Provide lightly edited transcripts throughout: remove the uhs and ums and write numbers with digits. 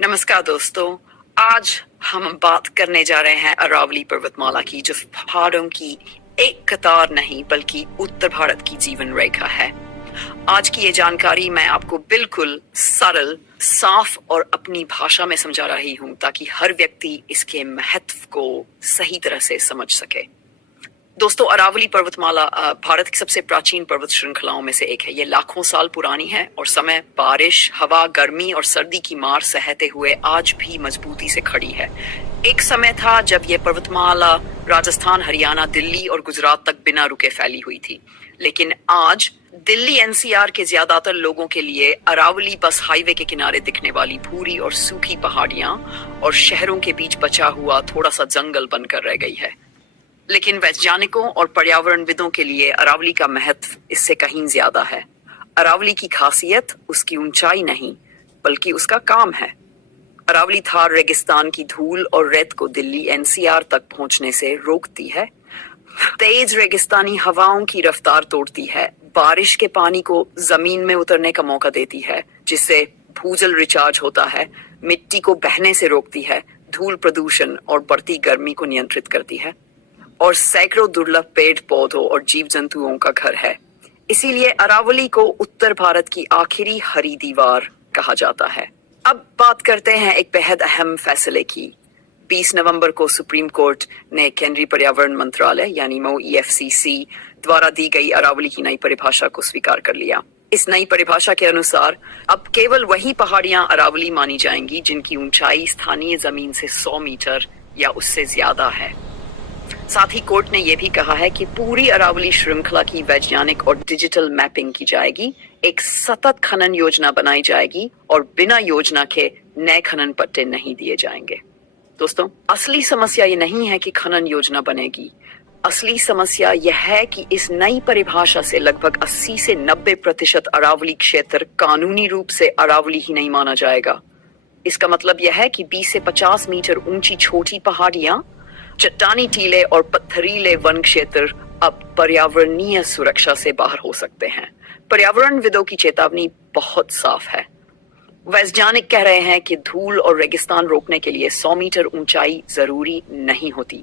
नमस्कार दोस्तों। आज हम बात करने जा रहे हैं अरावली पर्वतमाला की, जो पहाड़ों की एक कतार नहीं बल्कि उत्तर भारत की जीवन रेखा है। आज की ये जानकारी मैं आपको बिल्कुल सरल, साफ और अपनी भाषा में समझा रही हूँ ताकि हर व्यक्ति इसके महत्व को सही तरह से समझ सके। दोस्तों, अरावली पर्वतमाला भारत की सबसे प्राचीन पर्वत श्रृंखलाओं में से एक है। ये लाखों साल पुरानी है और समय, बारिश, हवा, गर्मी और सर्दी की मार सहते हुए आज भी मजबूती से खड़ी है। एक समय था जब ये पर्वतमाला राजस्थान, हरियाणा, दिल्ली और गुजरात तक बिना रुके फैली हुई थी, लेकिन आज दिल्ली एनसीआर के ज्यादातर लोगों के लिए अरावली बस हाईवे के किनारे दिखने वाली भूरी और सूखी पहाड़ियां और शहरों के बीच बचा हुआ थोड़ा सा जंगल बनकर रह गई है। लेकिन वैज्ञानिकों और पर्यावरणविदों के लिए अरावली का महत्व इससे कहीं ज्यादा है। अरावली की खासियत उसकी ऊंचाई नहीं बल्कि उसका काम है। अरावली थार रेगिस्तान की धूल और रेत को दिल्ली एनसीआर तक पहुंचने से रोकती है, तेज रेगिस्तानी हवाओं की रफ्तार तोड़ती है, बारिश के पानी को जमीन में उतरने का मौका देती है जिससे भूजल रिचार्ज होता है, मिट्टी को बहने से रोकती है, धूल प्रदूषण और बढ़ती गर्मी को नियंत्रित करती है और सैकड़ों दुर्लभ पेड़ पौधों और जीव जंतुओं का घर है। इसीलिए अरावली को उत्तर भारत की आखिरी हरी दीवार कहा जाता है। अब बात करते हैं एक बेहद अहम फैसले की। 20 नवंबर को सुप्रीम कोर्ट ने केंद्रीय पर्यावरण मंत्रालय यानी MoEFCC द्वारा दी गई अरावली की नई परिभाषा को स्वीकार कर लिया। इस नई परिभाषा के अनुसार अब केवल वही पहाड़ियां अरावली मानी जाएंगी जिनकी ऊंचाई स्थानीय जमीन से 100 मीटर या उससे ज्यादा है। साथ ही कोर्ट ने यह भी कहा है कि पूरी अरावली श्रृंखला की वैज्ञानिक और डिजिटल मैपिंग की जाएगी, एक सतत खनन योजना बनाई जाएगी और बिना योजना के नए खनन पट्टे नहीं दिए जाएंगे। दोस्तों, असली समस्या ये नहीं है कि खनन योजना बनेगी। असली समस्या यह है कि इस नई परिभाषा से लगभग 80 से 90% अरावली क्षेत्र कानूनी रूप से अरावली ही नहीं माना जाएगा। इसका मतलब यह है कि 20 से 50 मीटर ऊंची छोटी पहाड़ियां, चट्टानी टीले और पत्थरीले वन क्षेत्र अब पर्यावरणीय सुरक्षा से बाहर हो सकते हैं। पर्यावरणविदों की चेतावनी बहुत साफ है। वैज्ञानिक कह रहे हैं कि धूल और रेगिस्तान रोकने के लिए 100 मीटर ऊंचाई जरूरी नहीं होती।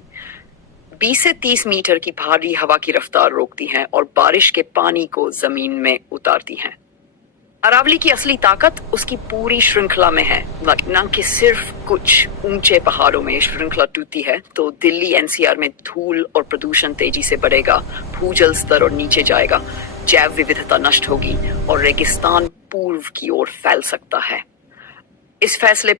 20 से 30 मीटर की भारी हवा की रफ्तार रोकती है और बारिश के पानी को जमीन में उतारती है। अरावली की असली ताकत उसकी पूरी श्रृंखला में है, न कि सिर्फ कुछ ऊंचे पहाड़ों में। श्रृंखला टूटती है तो दिल्ली एनसीआर में धूल और प्रदूषण तेजी से बढ़ेगा, भूजल स्तर और नीचे जाएगा, जैव विविधता नष्ट होगी और रेगिस्तान पूर्व की ओर फैल सकता है। इस फैसले